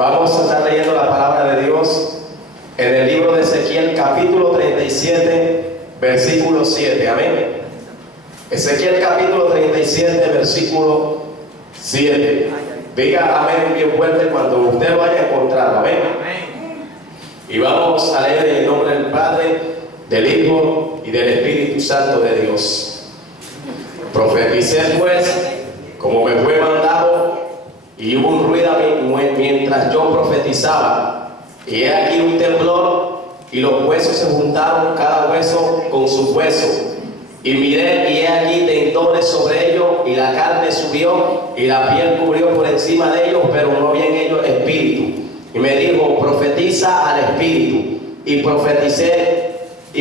Vamos a estar leyendo la palabra de Dios en el libro de Ezequiel, capítulo 37, versículo 7. Amén. Ezequiel, capítulo 37, versículo 7. Diga amén bien fuerte cuando usted lo haya encontrado. Amén. Y vamos a leer en el nombre del Padre, del Hijo y del Espíritu Santo de Dios. Profeticé pues como me fue mandado, y hubo un ruido mientras yo profetizaba, y he aquí un temblor, y los huesos se juntaron cada hueso con su hueso, y miré, y he aquí tendones sobre ellos, y la carne subió, y la piel cubrió por encima de ellos, pero no había en ellos espíritu. Y me dijo: profetiza al espíritu. Y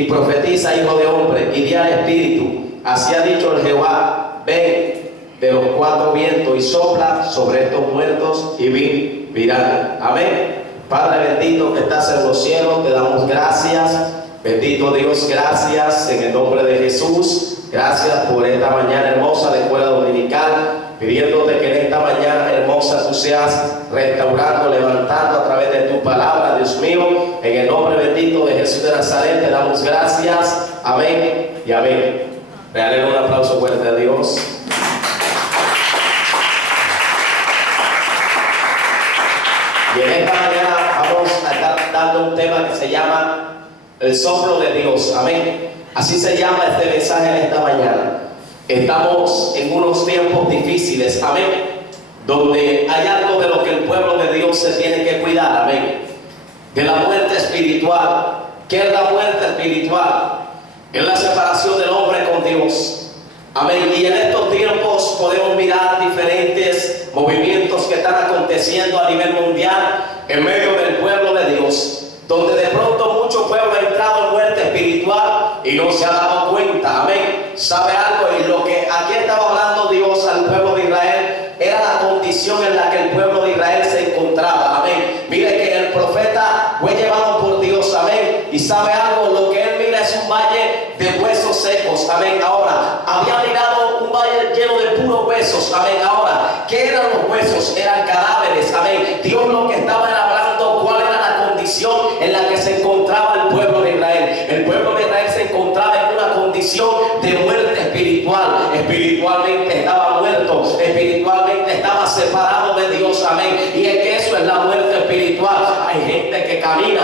profetiza, hijo de hombre, y di al espíritu: así ha dicho el Jehová, ven de los cuatro vientos y sopla sobre estos muertos y vivirán. Amén. Padre bendito que estás en los cielos, te damos gracias. Bendito Dios, gracias en el nombre de Jesús. Gracias por esta mañana hermosa de escuela dominical, pidiéndote que en esta mañana hermosa tú seas restaurando, levantando a través de tu palabra, Dios mío. En el nombre bendito de Jesús de Nazaret te damos gracias. Amén y amén. Regalen un aplauso fuerte a Dios. Y en esta mañana vamos a estar dando un tema que se llama el soplo de Dios. Amén. Así se llama este mensaje en esta mañana. Estamos en unos tiempos difíciles. Amén. Donde hay algo de lo que el pueblo de Dios se tiene que cuidar. Amén. De la muerte espiritual. ¿Qué es la muerte espiritual? Es la separación del hombre con Dios. Amén. Y en estos tiempos podemos mirar diferentes movimientos que están aconteciendo a nivel mundial en medio del pueblo de Dios, donde de pronto mucho pueblo ha entrado en muerte espiritual y no se ha dado cuenta. Amén. ¿Sabe algo? Y lo que aquí estaba hablando Dios al pueblo de Israel era la condición en la que el pueblo de Israel se encontraba. Amén. Mire que el profeta fue llevado por Dios. Amén. Y sabe algo, lo que él mira es un valle de huesos secos. Amén. Ahora, había mirado un valle lleno de puros huesos. Amén. Ahora, ¿qué eran los huesos? Eran cadáveres. Amén. Dios lo que estaba hablando, cuál era la condición en la que se encontraba el pueblo de Israel. El pueblo de Israel se encontraba en una condición de muerte espiritual. Espiritualmente estaba muerto, espiritualmente estaba separado de Dios. Amén. Y es que eso es la muerte espiritual. Hay gente que camina,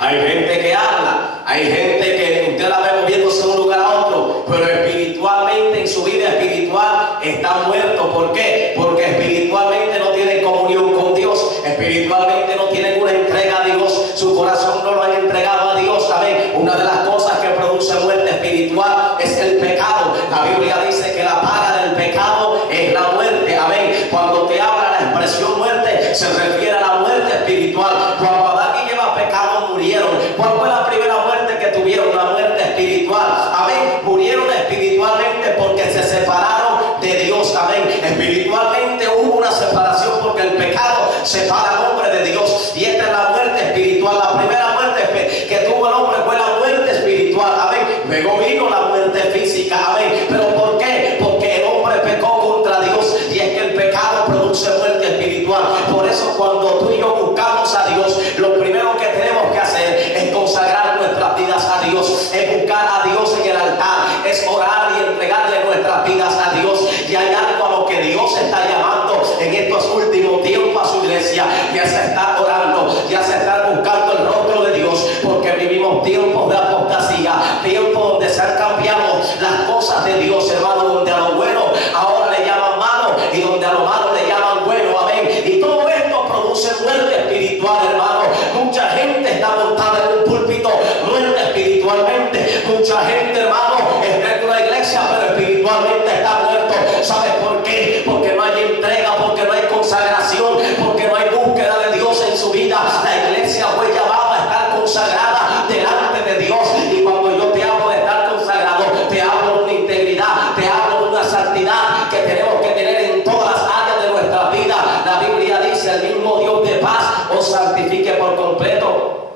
hay gente que habla, hay gente que usted la ve moviéndose de un lugar a otro, pero espiritualmente, en su vida espiritual, está muerto. ¿Por qué? Porque espiritualmente no tiene comunión con Dios, espiritualmente no tiene una entrega a Dios, su corazón no lo ha entregado a Dios. Amén. Una de las cosas que produce muerte espiritual es el pecado. La Biblia dice que la paga del pecado es la muerte. Amén. Cuando te habla la expresión muerte, se refiere a la muerte espiritual. Cuando Adán y Eva pecaron, murieron. ¿Cuál fue la primera muerte que tuvieron? La muerte espiritual. Amén. Murieron espiritualmente porque se separaron de Dios. Amén. Espiritualmente hubo una separación porque el pecado separa al hombre de Dios. Y esta es la muerte espiritual. La primera muerte que tuvo el hombre fue la muerte espiritual. Amén. Luego vino la muerte física. Amén. ¿Pero por qué? Porque el hombre pecó contra Dios. Y es que el pecado produce muerte espiritual. Por eso cuando tú y yo buscamos a Dios, lo primero que tenemos que hacer es consagrar nuestras vidas a Dios, es buscar a Dios en el altar, es orar y entregarle nuestras vidas a Dios. Y hay algo a lo que Dios está llamando en estos últimos tiempos a su iglesia. Ya se está orando, ya se está buscando el rostro de Dios, porque vivimos tiempos de apostasía, tiempos donde se han cambiado las cosas de Dios, hermano, donde a lo bueno ahora le llaman malo y donde a lo malo le llaman bueno. Amén. Y todo esto produce muerte espiritual, hermano. Mucha gente está montada en un púlpito, muerte espiritualmente. Mucha gente, hermano, está en una iglesia, pero espiritualmente está muerto. ¿Sabes por qué? Porque no hay entrega, porque no hay consagración, porque no hay búsqueda de Dios en su vida. La iglesia fue llamada a estar consagrada delante de Dios. Y cuando yo te hablo de estar consagrado, te hablo de una integridad, te hablo de una santidad que tenemos que tener en todas las áreas de nuestra vida. La Biblia dice: el mismo Dios de paz os santifique por completo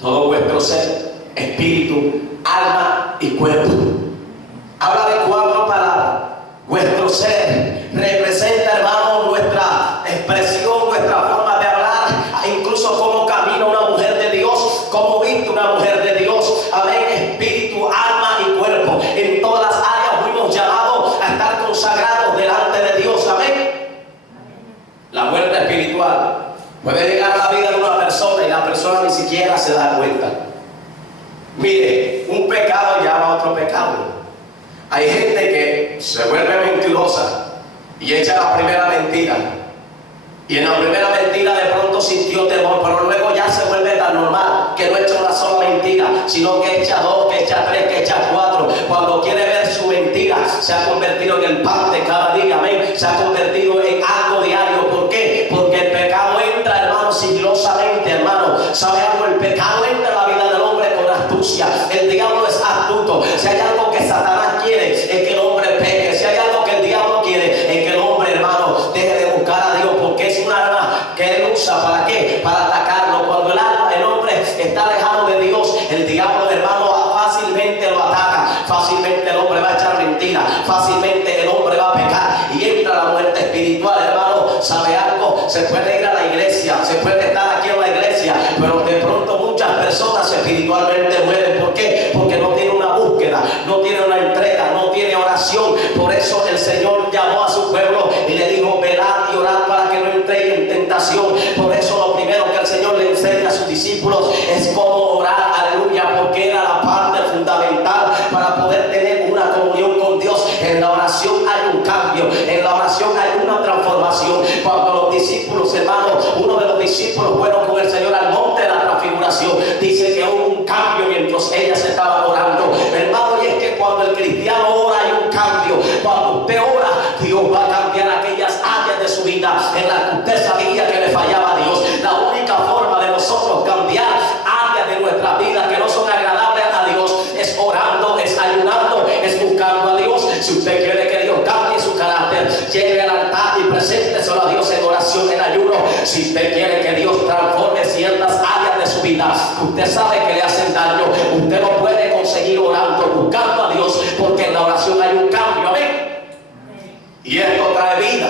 todo vuestro ser, espíritu, alma y cuerpo. Habla de cuatro palabras. Vuestro ser representa, hermano, nuestra expresión, nuestra forma de hablar, espiritual puede llegar a la vida de una persona y la persona ni siquiera se da cuenta. Mire, un pecado llama a otro pecado. Hay gente que se vuelve mentirosa y echa la primera mentira. Y en la primera mentira de pronto sintió temor, pero luego ya se vuelve tan normal que no echa una sola mentira, sino que echa dos, que echa tres, que echa cuatro. Cuando quiere ver su mentira, se ha convertido en el pan de cada día, amén. Se ha convertido en algo diario. ¿Por qué? Porque el pecado entra, hermano, sigilosamente, hermano. ¿Sabe algo? El pecado entra en la vida del hombre con astucia. El diablo es astuto. Si hay algo que Satanás quiere, es que el hombre peque. Si hay algo que el diablo quiere, es que el hombre, hermano, deje de buscar a Dios, porque es un arma que él usa. ¿Para qué? Para atacarlo. Cuando el hombre está alejado de Dios, el diablo, hermano, fácilmente lo ataca. Fácilmente el hombre va a echar mentira. Fácilmente el hombre va a pecar y entra la muerte espiritual, hermano. ¿Sabe algo? Se puede ir a la iglesia, se puede estar aquí en la iglesia, pero de pronto muchas personas espiritualmente mueren. ¿Por qué? Porque no tiene una búsqueda, no tiene una entrega, no tiene oración. Por eso el Señor llamó a su pueblo y le dijo: velad y orad para que no entréis en tentación. Por eso lo primero que el Señor le enseña a sus discípulos es cómo orar, aleluya, porque era la parte fundamental para poder tener una comunión con Dios. En la oración hay un cambio, en la oración hay una transformación. Cuando los discípulos, hermanos, uno de los discípulos fueron con el Señor al monte de la transfiguración, dice que hubo un cambio mientras ellas estaban orando, hermano. Y es que cuando el cristiano ora hay un cambio. Cuando usted ora, Dios va a cambiar aquellas áreas de su vida en las que usted sabía que le fallaba a Dios. La única forma de nosotros cambiar áreas de nuestra vida que no son agradables a Dios es orando, es ayunando, es buscando a Dios. Si usted quiere que Dios cambie su carácter, llegue al altar y presénteselo a Dios en oración, en ayuno. Si usted quiere que Dios transforme ciertas áreas de su vida, usted sabe que le hacen daño, usted lo puede conseguir orando, buscando a Dios, porque en la oración hay un cambio, amén. Y esto trae vida.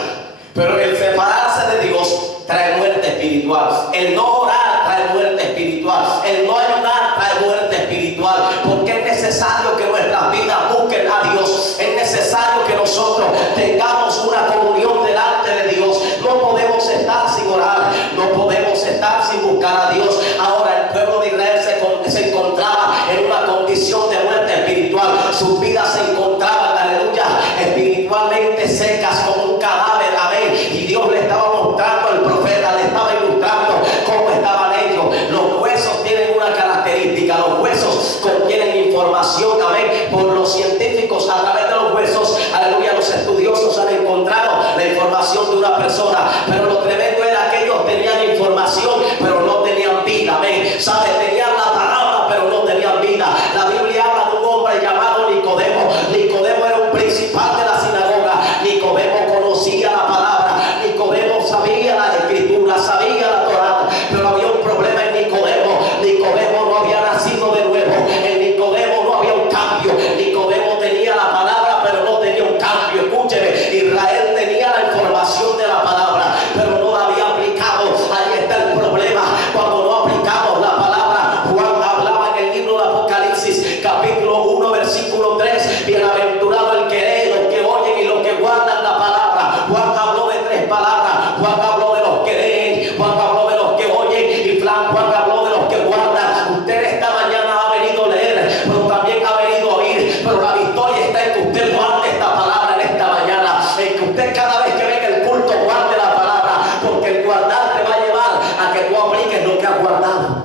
Pero el separarse de Dios trae muerte espiritual. El no orar trae muerte espiritual. El no ayunar trae muerte espiritual. Porque es necesario que nuestras vidas busquen a Dios. Es necesario que nosotros tengamos una comunión delante de Dios. No podemos estar sin orar. No podemos estar sin buscar a Dios. Ahora el pueblo de Israel se encontraba en una condición de muerte espiritual. Sus vidas se encontraban, aleluya, espiritualmente secas como un cadáver, amén. Y Dios le estaba mostrando, el profeta le estaba ilustrando cómo estaban ellos. Los huesos tienen una característica. Los huesos contienen información, amén. Por los científicos, a través de los huesos, aleluya, los estudiosos han encontrado la información de una persona. Pero lo tremendo era que ellos tenían información, pero no tenían vida, amén. ¿Sabe? Tenían la palabra, pero no tenían vida. La Biblia habla de un hombre llamado Nicodemo. Nicodemo era un principal de la sinagoga. Nicodemo conocía la palabra. Nicodemo sabía la escritura, sabía la Torá. Pero había un problema en Nicodemo. Nicodemo no había nacido de nuevo. En Nicodemo no había un cambio. Nicodemo tenía la palabra, pero no tenía un cambio. Escúcheme, Israel tenía la información de la palabra, pero no la había aplicado. Ahí está el problema. Cuando no aplicamos la palabra, Juan hablaba en el libro de Apocalipsis, capítulo 1, versículo 3. Bienaventurado el que lee, los que oyen y los que guardan la palabra. Juan habló de tres palabras. Juan habló de los que leen, Juan habló de los que oyen y Juan habló de los que guardan. Usted esta mañana ha venido a leer, pero también ha venido a oír. Pero la victoria está en que usted guarde esta palabra en esta mañana, en que usted cada vez que venga el culto guarde la palabra, porque el guardar te va a llevar a que tú apliques lo que has guardado.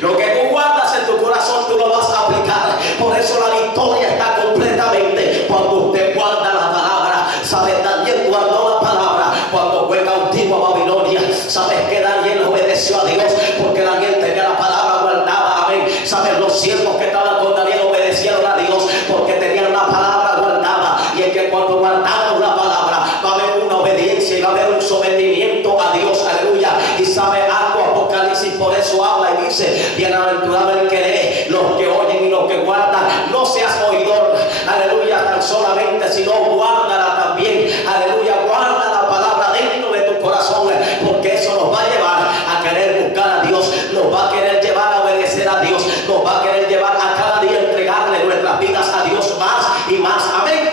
Lo que tú guardas en tu corazón, tú lo vas a aplicar. Por eso la victoria está completamente cuando usted guarda la palabra. ¿Sabes? Daniel guardó la palabra cuando fue cautivo a Babilonia. ¿Sabes que Daniel obedeció a Dios? Porque Daniel tenía la palabra guardada, amén. ¿Sabes? Los siervos que estaban con Daniel obedecieron a Dios porque tenían la palabra guardada. Y es que cuando guardamos la palabra va a haber una obediencia y va a haber un sometimiento a Dios, aleluya. Y sabe algo, Apocalipsis por eso habla y dice: bienaventurado el que lee, los que oyen y los que guardan. No seas oidor, aleluya, tan solamente, sino guárdala también, aleluya. Guarda la palabra dentro de tu corazón, porque eso nos va a llevar a querer buscar a Dios, nos va a querer llevar a obedecer a Dios, nos va a querer llevar a cada día entregarle nuestras vidas a Dios más y más, amén.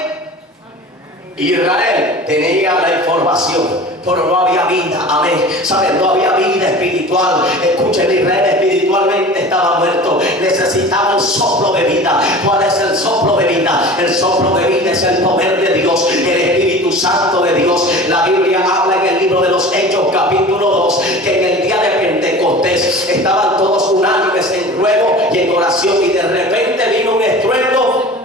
Israel tenía la información, pero no había vida. Amén. ¿Sabes? No había vida espiritual. Escuchen, Israel espiritualmente estaba muerto. Necesitaba un soplo de vida. ¿Cuál es el soplo de vida? El soplo de vida es el poder de Dios, el Espíritu Santo de Dios. La Biblia habla en el libro de los Hechos, capítulo 2, que en el día de Pentecostés estaban todos unánimes en ruego y en oración, y de repente vino un estruendo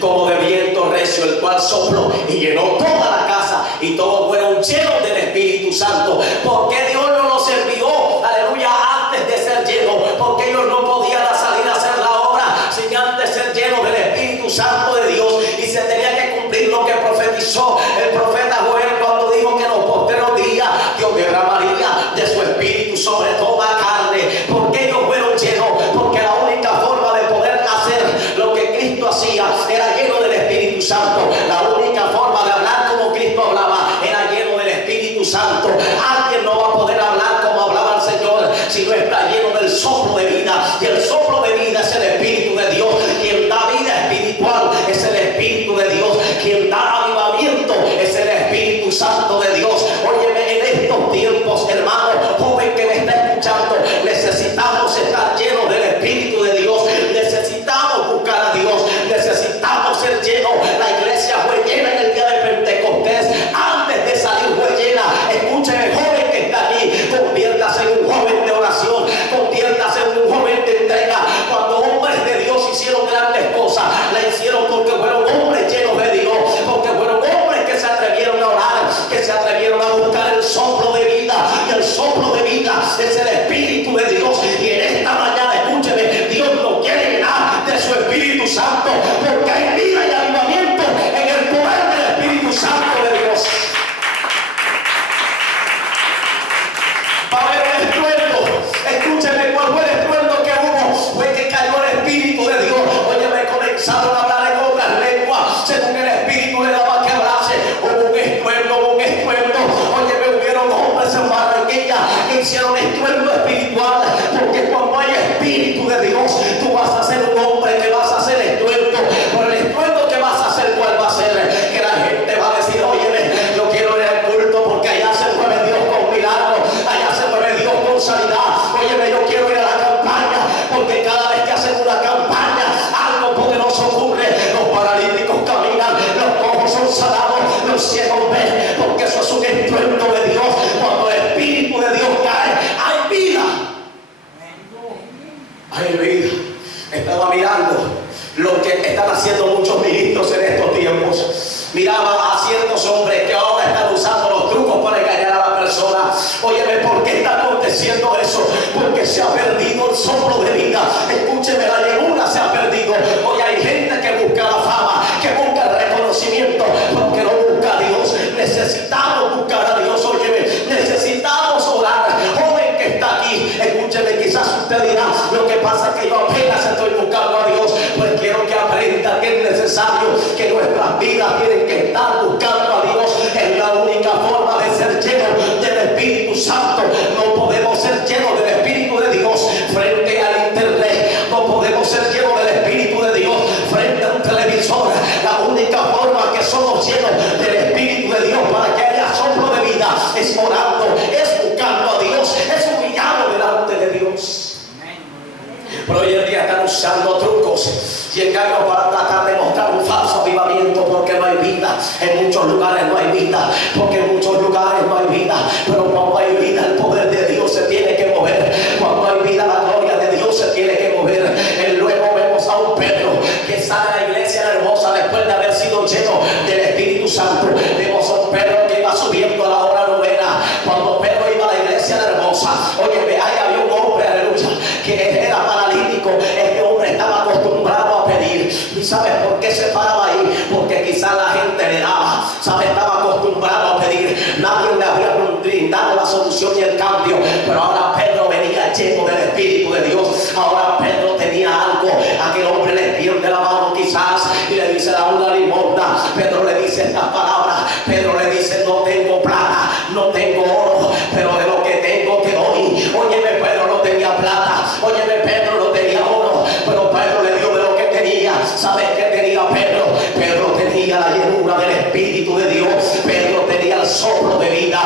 como de viento recio, el cual sopló y llenó toda la casa, y todos fueron llenos del Espíritu Santo. ¿Por qué Dios no los envió, aleluya, antes de ser llenos? Porque ellos no podían salir a hacer la obra sin antes ser llenos del Espíritu Santo de Dios, y se tenía que cumplir lo que profetizó el profeta Joel cuando dijo que en los postreros días Dios derramaría de su Espíritu sobre toda carne. ¿Por qué ellos fueron llenos? Porque la única forma de poder hacer lo que Cristo hacía era lleno del Espíritu Santo. La única forma de hablar como Cristo hablaba era lleno del Espíritu Santo. Alguien no va a poder hablar como hablaba el Señor si no está lleno del soplo de vida, y el soplo de vida es el Espíritu de Dios. Quien da vida espiritual es el Espíritu de Dios. Quien da avivamiento es el Espíritu Santo de Dios. Óyeme, en estos tiempos, hermano, joven que me está escuchando, necesitamos estar llenos del Espíritu de Dios. Necesitamos buscar a Dios. Necesitamos ser llenos. La iglesia fue llena en el día de Pentecostés. Antes de salir fue llena. Escúcheme, joven que está aquí, conviértase en un joven de oración, conviértase en un joven de entrega. Cuando hombres de Dios hicieron grandes cosas, la hicieron porque fueron hombres llenos de Dios, porque fueron hombres que se atrevieron a orar, que se atrevieron a buscar el soplo de vida, y el soplo de vida es el Espíritu de Dios. Y en esta mañana, escúcheme, Dios nos quiere llenar de su Espíritu Santo, porque hay vida y avivamiento en el poder del Espíritu Santo de Dios. Va a haber un estruendo. Escúcheme, ¿cuál fue el estruendo que hubo? Fue que cayó el Espíritu de Dios. Oye, me comenzaron a hablar en otras lenguas según el Espíritu le daba que hablase. Hubo un estruendo, hubo un estruendo. Oye, me hubieron hombres en Barranquilla que hicieron estruendo espiritual, porque cuando hay Espíritu de Dios, tú vas a ser un hombre que vas a hacer estruendo. Por el estruendo que vas a hacer, ¿cuál va a ser? Que la gente va a decir, oye, yo quiero ir al culto porque allá se mueve Dios con milagros, allá se mueve Dios con sanidad. Óyeme, yo quiero ir a la campaña porque cada vez que hacen una campaña algo poderoso ocurre. Los paralíticos caminan, los cojos son sanados, los ciegos ven, porque eso es un estruendo de Dios. Cuando el Espíritu de Dios cae, hay vida. Hay vida. Estaba mirando lo que están haciendo muchos ministros en estos tiempos. Miraba a ciertos hombres que ahora están usando los trucos para engañar a la persona. Óyeme, ¿por qué está aconteciendo eso? Porque se ha perdido el soplo de vida. Escúcheme, la llenura se ha perdido. Hoy hay gente que busca la fama, que busca el reconocimiento, porque no busca a Dios. Necesitamos buscar a Dios. Óyeme, necesitamos orar. Joven que está aquí, escúcheme, quizás usted dirá, lo que pasa es que yo apenas estoy buscando a Dios. Pues quiero que aprenda que es necesario, que nuestras vidas tienen que estar buscando a Dios. Es la única forma de ser llenos del Espíritu Santo. No podemos ser llenos del Espíritu de Dios frente al internet. No podemos ser llenos del Espíritu de Dios frente a un televisor. La única forma que somos llenos del Espíritu de Dios para que haya soplo de vida es orando, es buscando a Dios, es humillado delante de Dios. Pero hoy en día están usando trucos y engaños para tratar de mostrar un falso avivamiento, porque no hay vida. En muchos lugares no hay vida, porque en muchos lugares no hay vida. Pero cuando hay vida, el poder de Dios se tiene que mover. Cuando hay vida, la gloria de Dios se tiene que mover. Luego vemos a un Pedro que sale a la iglesia hermosa después de haber sido lleno del Espíritu Santo. Vemos a un Pedro que iba subiendo a la hora novena. Cuando Pedro iba a la iglesia hermosa, oye, ahí había un hombre, aleluya, que era paralítico. Este hombre estaba acostumbrado a pedir. ¿Y sabes por qué se paraba ahí? Porque quizás la gente le daba. ¿Sabes? Estaba acostumbrado a pedir. Nadie le había brindado la solución y el cambio. Pero ahora Pedro venía lleno del Espíritu de Dios. Ahora Pedro tenía algo. Aquel hombre le tiende la mano quizás y le dice, da una limosna. Pedro le dice estas palabras. Pedro le dice, no tengo plata, no tengo oro, pero de lo que tengo te doy. Óyeme, Pedro no tenía plata. Óyeme, Pedro no tenía oro, pero Pedro le dio de lo que tenía. ¿Sabes qué tenía Pedro? Pedro tenía la llenura del Espíritu de Dios. Pedro tenía el soplo de vida.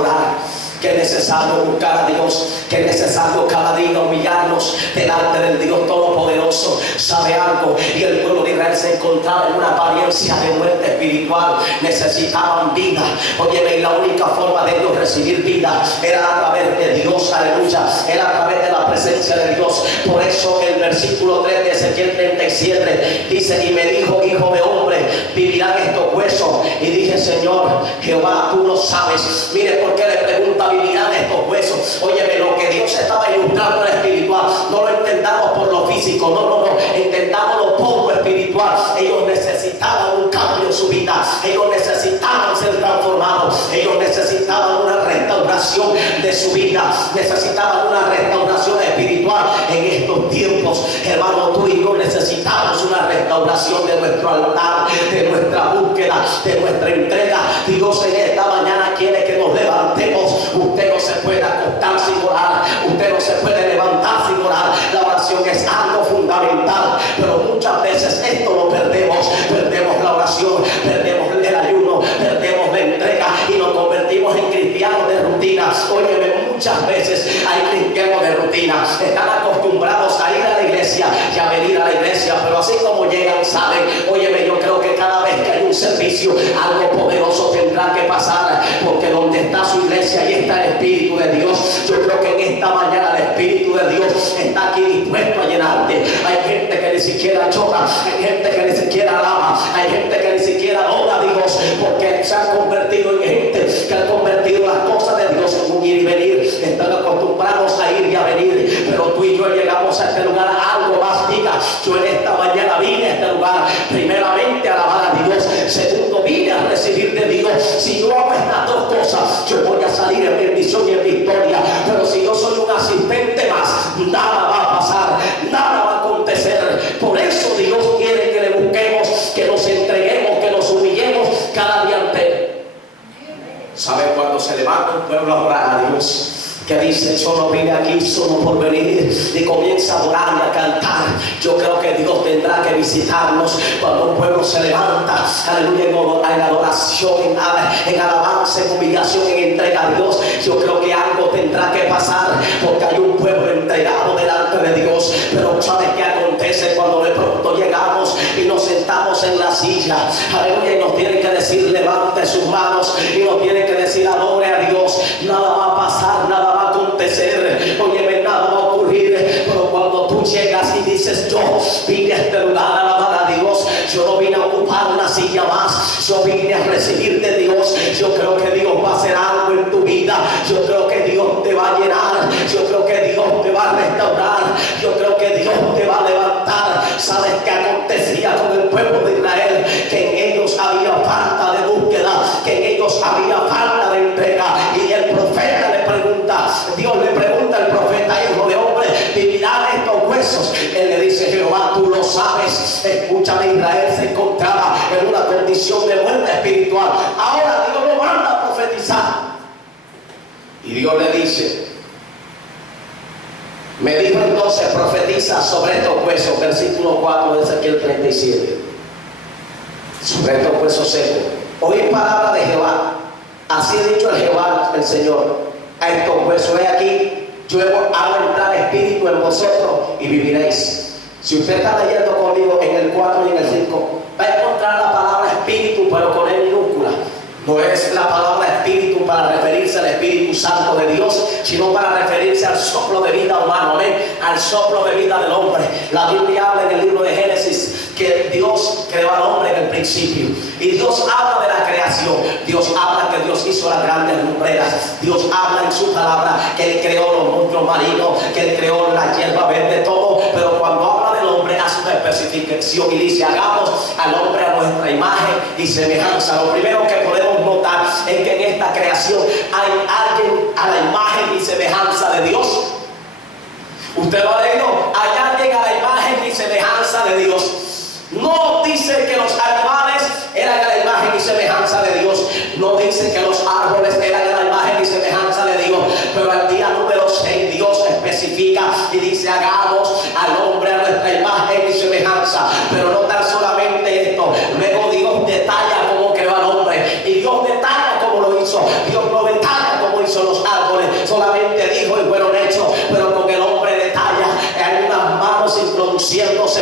orar, que es necesario buscar a Dios, que es necesario cada día humillarnos delante del Dios Todopoderoso. ¿Sabe algo? Y el pueblo de Israel se encontraba en una apariencia de muerte espiritual. Necesitaban vida. Óyeme, y la única forma de ellos recibir vida era a través de Dios, aleluya, era a través de la presencia de Dios. Por eso el versículo 3 de Ezequiel 37 dice: y me dijo, hijo de hombre, vivirán estos huesos. Y dije: Señor Jehová, tú lo sabes. Mire por qué le pregunta: vivirán estos huesos. Óyeme, lo que Dios estaba ilustrando en lo espiritual, no lo intentamos por lo físico, no, intentámoslo por lo espiritual. Ellos necesitaban un cambio en su vida, ellos necesitaban ser transformados, ellos necesitaban una restauración de su vida, necesitaban una restauración espiritual en estos tiempos. Hermano, tú y yo necesitamos una restauración de nuestro altar, de nuestra búsqueda, de nuestra entrega. Dios en esta mañana quiere que nos levantemos. Usted no se puede acostar sin orar, usted no se puede levantar sin orar. La oración es algo fundamental, pero muchas veces esto lo perdemos. Perdemos la oración, perdemos el ayuno, perdemos la entrega y nos convertimos en cristianos de rutina. Óyeme, muchas veces hay cristianos de rutina, están acostumbrados a ir a la iglesia y a venir a la iglesia, pero así como llegan, salen. Óyeme, yo creo que cada vez que hay un servicio, algo poderoso tendrá que pasar, porque donde está su iglesia, ahí está el Espíritu de Dios. Yo creo que en esta mañana el Espíritu de Dios está aquí dispuesto a llenarte. Hay gente que ni siquiera llora, hay gente que ni siquiera alaba, hay gente que ni siquiera adora a Dios, porque se han convertido en gente que han convertido las cosas de Dios en un ir y venir. Están acostumbrados a ir y a venir, pero tú y yo llegamos a este lugar a algo más. Diga: yo en esta mañana vine a este lugar primeramente a alabar a Dios, segundo vine a recibir de Dios. Si yo hago estas dos cosas, yo voy a salir en bendición y en victoria. Pero si yo soy un asistente más, nada va a pasar, nada va a acontecer. Por eso Dios quiere que le busquemos, que nos entreguemos, que nos humillemos cada día ante Él. ¿Sabe cuando se levanta un pueblo a orar a Dios? Que dice: yo no vine aquí solo por venir, y comienza a orar y a cantar. Yo creo que Dios tendrá que visitarnos cuando un pueblo se levanta, aleluya, en adoración, en alabanza, en humillación, en entrega a Dios. Yo creo que algo tendrá que pasar, porque hay un pueblo entregado delante de Dios. Pero ¿sabes qué acontece cuando de pronto llegamos y nos sentamos en la silla? Aleluya, y nos tienen que decir: levante sus manos, y nos tienen que decir: adore a Dios. Nada va a pasar, nada va a acontecer, óyeme, nada va a ocurrir. Pero cuando tú llegas y dices: yo vine a este lugar a alabar a Dios, yo no vine a ocupar una silla más, yo vine a recibir de Dios. Yo creo que Dios va a hacer algo en tu vida, yo creo que Dios te va a llenar, yo creo que Dios te va a restaurar, yo creo que Dios te va a levantar. ¿Sabes qué acontecía con el pueblo de Israel? Que en ellos había falta de búsqueda, que en ellos había falta de entrega. Y el profeta le pregunta, Dios le pregunta al profeta: hijo de hombre, ¿vivirán estos huesos? Él le dice: Jehová, tú lo sabes. Escúchame, Israel se encontraba en una condición de muerte espiritual. Ahora Dios lo manda a profetizar. Y Dios le dice: me dijo entonces: profetiza sobre estos huesos. Versículo 4 de Ezequiel 37. Sobre estos huesos secos, oí palabra de Jehová. Así ha dicho el Jehová, el Señor, a estos huesos: he aquí, yo hago entrar espíritu en vosotros y viviréis. Si usted está leyendo conmigo en el 4 y en el 5, va a encontrar la palabra espíritu, pero con E minúscula. No es la palabra espíritu para referirse al Espíritu Santo de Dios, sino para referirse al soplo de vida humano, amén, al soplo de vida del hombre. La Biblia habla en el libro de Génesis que Dios creó al hombre en el principio, y Dios habla de la creación. Dios habla que Dios hizo las grandes lumbreras. Dios habla en su palabra que Él creó los monstruos marinos, que Él creó la hierba verde, todo. Pero cuando habla del hombre hace una especificación y dice: hagamos al hombre a nuestra imagen y semejanza. Lo primero que podemos notar es que en esta creación hay alguien a la imagen y semejanza de Dios. Usted lo ha leído: hay alguien a la imagen y semejanza de Dios. No dice que los animales eran a la imagen y semejanza de Dios, no dice que los árboles eran a la imagen y semejanza de Dios, pero al día número 6 Dios especifica y dice: hagamos al hombre a nuestra imagen y semejanza. Pero no tan solamente esto, luego Dios detalla cómo creó al hombre, y Dios detalla cómo lo hizo. Dios no detalla cómo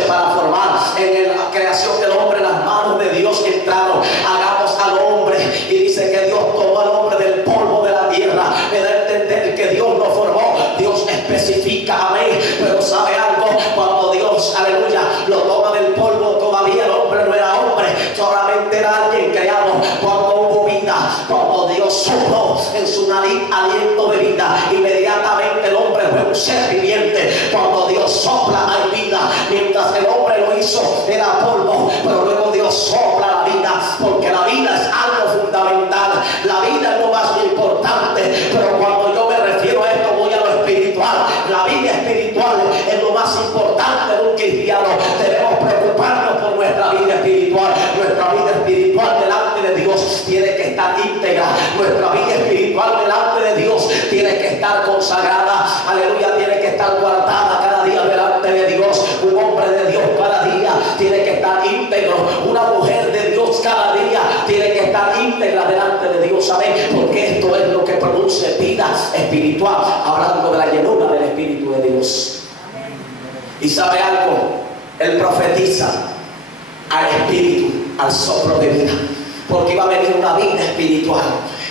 para formar. En la creación del hombre, las manos de Dios entraron. Hagamos al hombre. Y dice que Dios tomó al hombre del polvo de la tierra. Me da a entender que Dios lo formó. Dios especifica, amén. Pero ¿sabe algo? Cuando Dios, aleluya, lo toma del polvo, todavía el hombre no era hombre, solamente era alguien creado. Cuando hubo vida, cuando Dios sopló en su nariz aliento de vida, inmediatamente el hombre fue un ser viviente. Cuando Dios sopla hay vida. Mientras el hombre lo hizo era polvo, pero luego Dios sopla la vida, porque la vida es algo fundamental. La vida es lo más importante. Pero cuando yo me refiero a esto, voy a lo espiritual. La vida espiritual es lo más importante de un cristiano. Debemos preocuparnos por nuestra vida espiritual. Nuestra vida espiritual delante de Dios tiene que estar íntegra. Nuestra vida espiritual delante de Dios tiene que estar consagrada. Aleluya, tiene que estar guardada cada día delante de Dios. Un hombre de Dios cada día tiene que estar íntegro. Una mujer de Dios cada día tiene que estar íntegra delante de Dios. ¿Saben? Porque esto es lo que produce vida espiritual, hablando de la llenura del Espíritu de Dios. Y ¿sabe algo? Él profetiza al Espíritu, al soplo de vida, porque iba a venir una vida espiritual,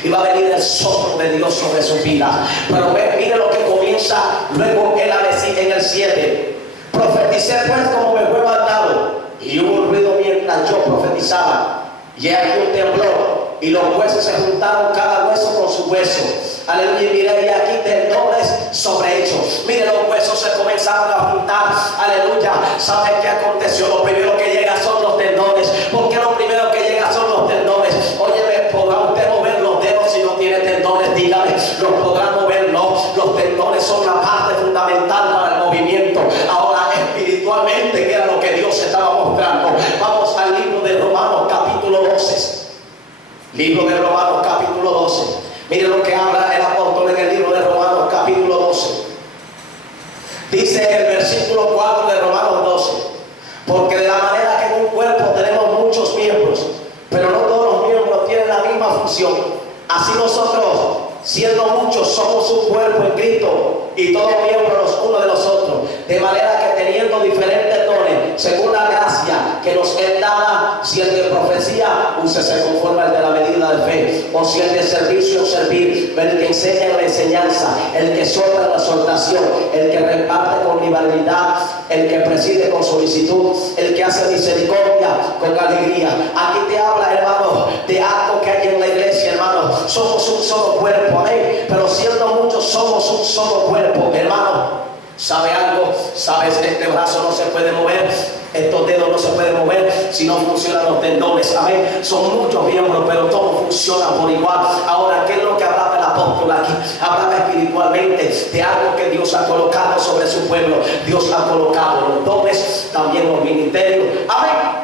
iba a venir el soplo de Dios sobre su vida. Pero mire lo que comienza luego él a decir en el 7: profeticé pues como me fue mandado, y hubo un ruido mientras yo profetizaba, y aquí un temblor, y los huesos se juntaron cada hueso con su hueso. Aleluya. Y mire, y aquí tendones sobrehechos. Mire, los huesos se comenzaron a juntar. Aleluya. ¿Sabe qué aconteció? Lo primero que llega son los tendones. ¿Por qué lo primero que llega son los tendones? Oye, ¿podrá usted mover los dedos si no tiene tendones? Dígame, ¿los podrá mover? No. Los tendones son la parte fundamental para el movimiento. Ahora, espiritualmente, ¿qué era lo que Dios estaba mostrando? Vamos al libro de Romanos capítulo 12. Libro de Romanos capítulo 12. Mire lo que habla el apóstol en el libro de Romanos capítulo 12. Dice el versículo 4 de Romanos 12: porque de la manera que en un cuerpo tenemos muchos miembros, pero no todos los miembros tienen la misma función, así nosotros, siendo muchos, somos un cuerpo en Cristo, y todos miembros los unos de los otros, de manera que teniendo diferentes dones, según la gracia que nos es dada, si el de profecía, úsese conforme al de la medida de fe, o si el de servicio, servir, el que enseña en la enseñanza, el que solta en la exhortación, el que reparte con liberalidad, el que preside con solicitud, el que hace misericordia con alegría. Aquí te habla, hermano, de algo que hay en la iglesia, hermano. Somos un solo cuerpo, amén, pero siendo muchos somos un solo cuerpo, hermano. ¿Sabe algo? ¿Sabes? Este brazo no se puede mover, estos dedos no se pueden mover si no funcionan los tendones, amén. Son muchos miembros, pero todos funcionan por igual. Ahora, ¿qué es lo que hablaba el apóstol aquí? Hablaba espiritualmente de algo que Dios ha colocado sobre su pueblo. Dios ha colocado los dones, también los ministerios, amén.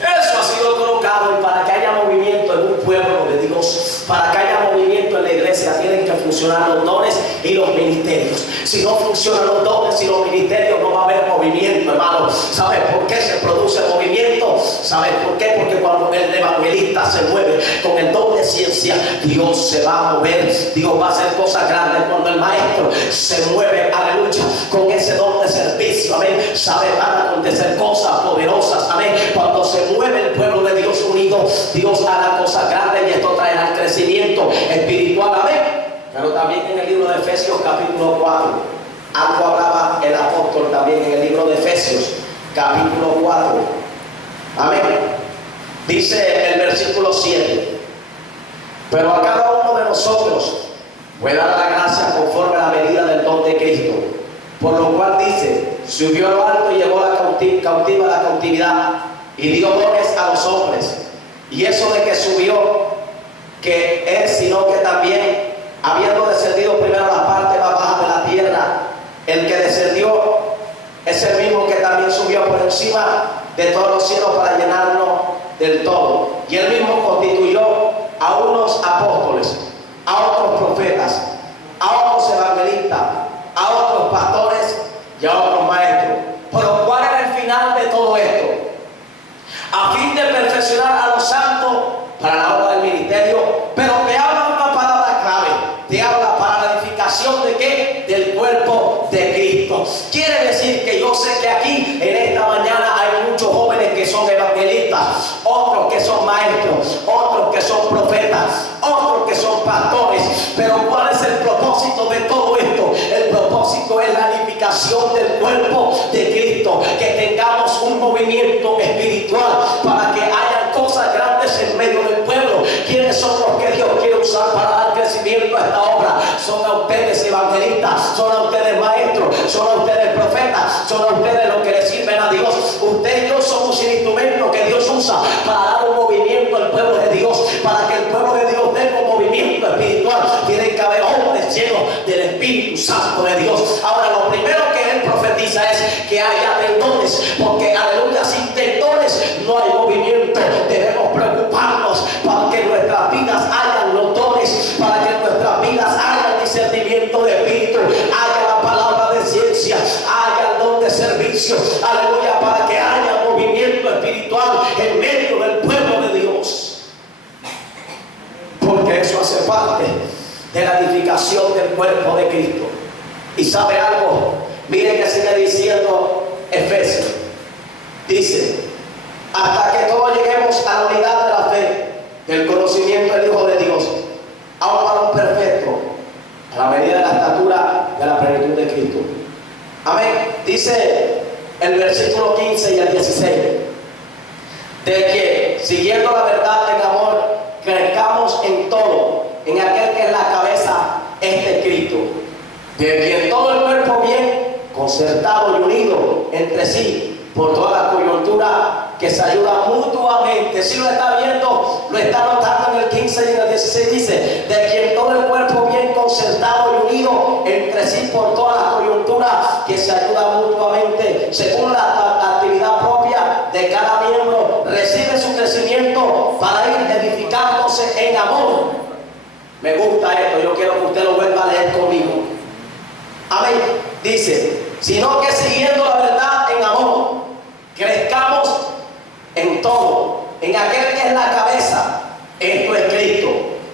Eso ha sido colocado, y para que haya movimiento en un pueblo de Dios, para que haya movimiento en la iglesia, tienen que funcionar los dones y los ministerios. Si no funcionan los dones y los ministerios, no va a haber movimiento, hermano. ¿Sabes por qué se produce movimiento? ¿Sabes por qué? Porque cuando el evangelista se mueve con el don de ciencia, Dios se va a mover, Dios va a hacer cosas grandes. Cuando el maestro se mueve, aleluya, con ese don de servicio, amén, ¿sabes? Van a acontecer cosas poderosas, amén. Cuando se mueve el pueblo de Dios unido, Dios hará cosas grandes, y esto traerá el crecimiento espiritual, amén. Pero también en el libro de Efesios capítulo 4, algo hablaba el apóstol también en el libro de Efesios capítulo 4, amén. Dice el versículo 7: pero a cada uno de nosotros fue dada la gracia conforme a la medida del don de Cristo, por lo cual dice: subió a lo alto y llevó la cautiva la cautividad, y dio dones a los hombres. Y eso de que subió, que es sino que también, habiendo descendido primero a la parte más baja de la tierra, el que descendió es el mismo que también subió por encima de todos los cielos para llenarnos del todo. Y él mismo constituyó a unos apóstoles, a otros profetas, a otros evangelistas, a otros pastores y a otros maestros. Pero ¿cuál era el final de todo esto? A fin de perfeccionar a los santos para la obra del ministerio. Pero te habla una palabra clave, te habla para la edificación ¿de qué? Del cuerpo de Cristo. Quiere decir que yo sé que aquí propósito es la edificación del cuerpo de Cristo, que tengamos un movimiento espiritual para que haya cosas grandes en medio del pueblo. ¿Quiénes son los que Dios quiere usar para dar crecimiento a esta obra? Son a ustedes evangelistas, son a ustedes maestros, son a ustedes profetas, son a ustedes los que le sirven a Dios. Usted y yo somos un instrumento que Dios usa para dar un movimiento al pueblo de Dios, para que el pueblo de Dios tenga un movimiento espiritual. Tiene que haber hombres llenos del Espíritu Santo de Dios. Ahora, lo primero que él profetiza es que haya tendones, porque aleluya, sin tendones no hay movimiento. Debemos preocuparnos para que en nuestras vidas hayan los dones, para que en nuestras vidas haya discernimiento de espíritu, haya la palabra de ciencia, haya el don de servicio, aleluya, para que haya movimiento espiritual en medio del pueblo de Dios, porque eso hace parte de la edificación del cuerpo de Cristo. Y sabe algo, mire que sigue diciendo Efesios, dice: hasta que todos lleguemos a la unidad de la fe, del conocimiento del Hijo de Dios, a un varón perfecto, a la medida de la estatura de la plenitud de Cristo. Amén. Dice el versículo 15 y el 16, de que siguiendo la verdad en amor, crezcamos en todo, en aquel que es la cabeza, este Cristo, de quien todo el cuerpo bien concertado y unido entre sí por toda la coyuntura, que se ayuda mutuamente. Si lo está viendo, lo está notando en el 15 y en el 16, dice: de quien todo el cuerpo bien concertado y unido entre sí por toda la coyuntura, que se ayuda mutuamente según la actividad propia de cada miembro, recibe su crecimiento para ir edificándose en amor. Me gusta esto, yo quiero que usted lo vuelva a leer conmigo. Amén. Dice: sino que siguiendo la verdad en amor, crezcamos en todo, en aquel que es la cabeza, esto es Cristo,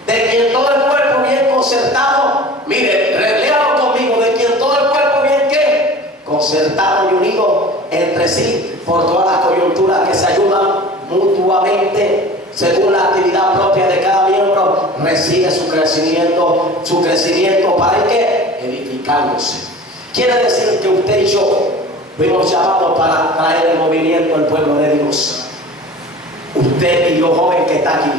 de quien todo el cuerpo bien concertado, mire, léalo conmigo, de quien todo el cuerpo bien ¿qué? Concertado y unido entre sí por todas las coyunturas, que se ayudan mutuamente según la actividad propia de cada miembro, recibe su crecimiento para que edificándose. Quiere decir que usted y yo fuimos llamados para traer el movimiento al pueblo de Dios. Usted y yo, joven que está aquí,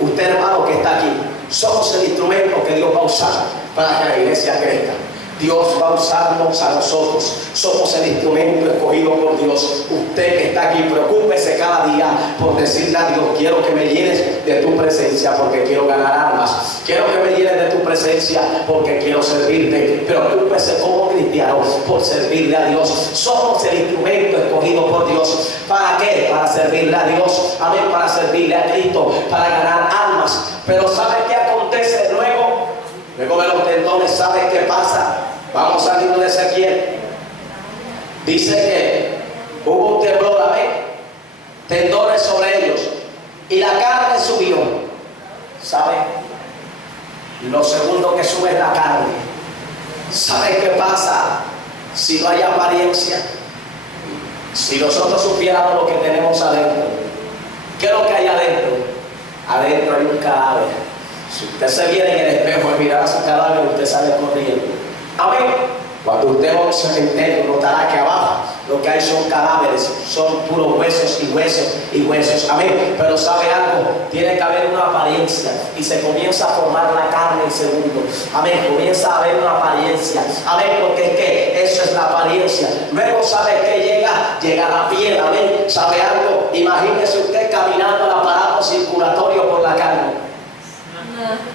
usted, hermano que está aquí, somos el instrumento que Dios va a usar para que la iglesia crezca. Dios va a usarnos a nosotros, somos el instrumento escogido por Dios. Usted que está aquí, preocúpese cada día por decirle a Dios: quiero que me llenes de tu presencia porque quiero ganar almas, quiero que me llenes de tu presencia porque quiero servirte. Preocúpese como cristiano por servirle a Dios. Somos el instrumento escogido por Dios. ¿Para qué? Para servirle a Dios, amén, para servirle a Cristo, para ganar almas. Pero ¿sabe qué acontece luego? Luego de los tendones, ¿sabe qué pasa? Vamos al libro de Ezequiel. Dice que hubo un temblor, amén, tendones sobre ellos, y la carne subió. ¿Sabe? Lo segundo que sube es la carne. ¿Sabe qué pasa si no hay apariencia? Si nosotros supiéramos lo que tenemos adentro. ¿Qué es lo que hay adentro? Adentro hay un cadáver. Si usted se viene en el espejo y mirar a su cadáver, usted sale corriendo. Amén. Cuando usted va a un cementerio, notará que abajo lo que hay son cadáveres, son puros huesos y huesos y huesos. Amén. Pero ¿sabe algo? Tiene que haber una apariencia y se comienza a formar la carne en segundos. Amén. Comienza a haber una apariencia. Amén. Porque es que eso es la apariencia. Luego, ¿sabe qué llega? Llega la piel. Amén. ¿Sabe algo? Imagínese usted caminando el aparato circulatorio por la carne.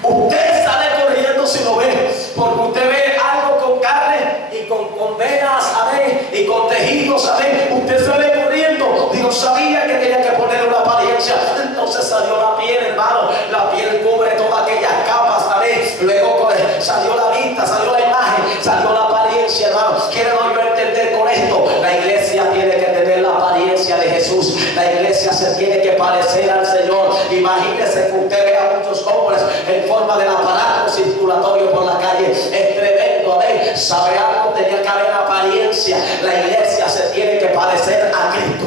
Usted sale corriendo si lo ve, porque usted ve algo con carne y con venas, amén, y con tejidos, amén. Usted sale corriendo. Dios sabía que tenía que poner una apariencia. Entonces salió la piel, hermano. La piel cubre todas aquellas capas, amén. Luego salió la vista, salió la imagen, salió la apariencia, hermano. Quiero yo entender con esto. La iglesia tiene que tener la apariencia de Jesús. La iglesia se tiene que parecer al Señor. Imagínese que usted vea muchos hombres en forma del aparato circulatorio por la calle. Es tremendo, amén. ¿Sabe algo? Tenía que haber apariencia. La iglesia se tiene que parecer a Cristo.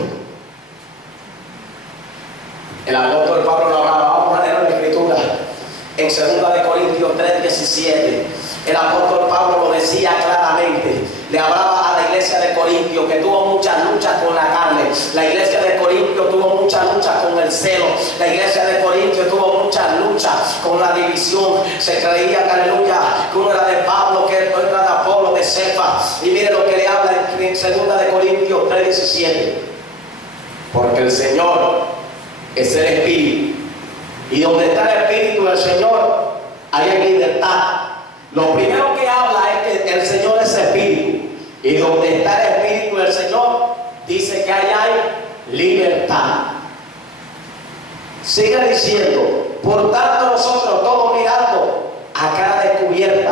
El apóstol Pablo lo hablaba. Vamos a leer la escritura en 2 Corintios 3:17. El apóstol Pablo lo decía claramente. le hablaba a la iglesia de Corintio, que tuvo muchas luchas con la carne. La iglesia de Corintio tuvo muchas luchas con el celo. La iglesia de Corintio tuvo muchas luchas con la división. Se creía que, aleluya, que uno era de Pablo, que otro era de Apolo, de Cefas. Y mire lo que le habla en 2 de Corintios 3:17. Porque el Señor es el Espíritu, y donde está el Espíritu del Señor hay libertad. Lo primero que habla es que el Señor es Espíritu, y donde está el Espíritu del Señor dice que ahí hay libertad. Sigue diciendo: por tanto nosotros todos mirando a cara descubierta